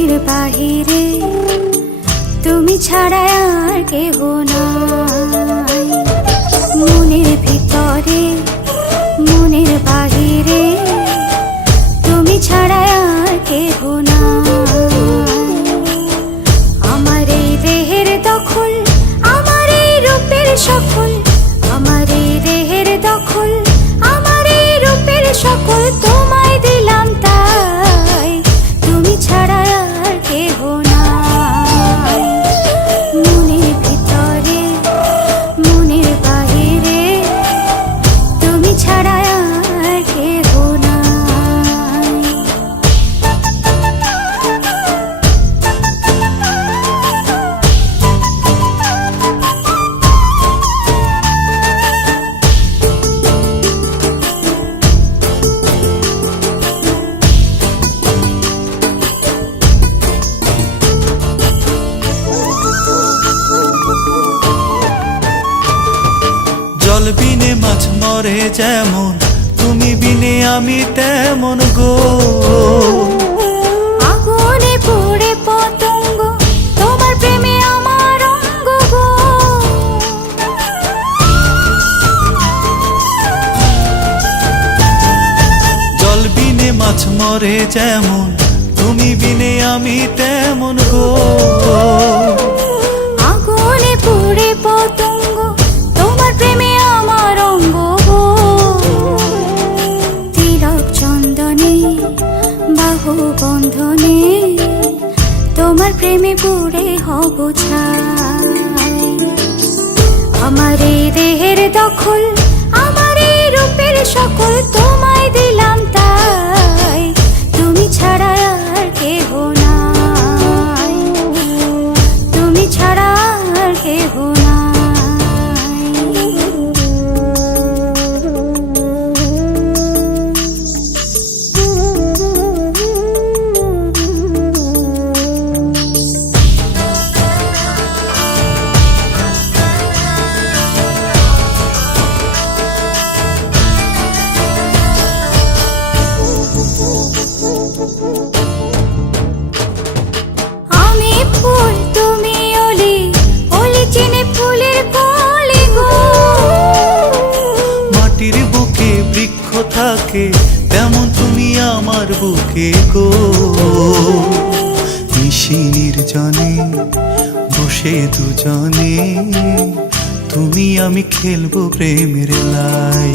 মনের বাহিরে তুমি ছাড়া আর কেহ নাই। মনের ভিতরে মনের বাহিরে তুমি ছাড়া আর কেহ নাই। আমার এই দেহের দখল, আমার এই রূপের সকল, আমার এই দেহের দখল, আমার এই রূপের সকল তোমায় দিলাম তাই, তুমি ছাড়া আর কেহ নাই। মনের ভিতরে মনের বাহিরে তুমি ছাড়া আর কেহ নাই। জল বিনে মাছ মরে যেমন, তুমি বিনে আমি তেমন গো। আগুনে পুড়ে পতঙ্গ, তোমার প্রেমে আমার অঙ্গ গো। জল বিনে মাছ মরে যেমন, তুমি বিনে আমি তেমন গো। আগুনে পুড়ে পতঙ্গ, তোমার প্রেমে আমার অঙ্গ গো। তিলক চন্দনে বাহু বন্ধনে তোমার প্রেমে পুড়ে হব ছাই। আমার এই দেহের দখল, আমার এই রূপের সকল তোমায় দিলাম তাই, তুমি ছাড়া আর কেহ নাই, তুমি ছাড়া আর কেহ নাই। আমি ফুল তুমি অলি, অলি চিনে ফুলের কলি গো। মাটির বুকে বৃক্ষ থাকে, তেমন তুমি আমার বুকে গো। নিশি নির্জনে বসে দুজনে, তুমি আমি খেলবো প্রেমের লাই।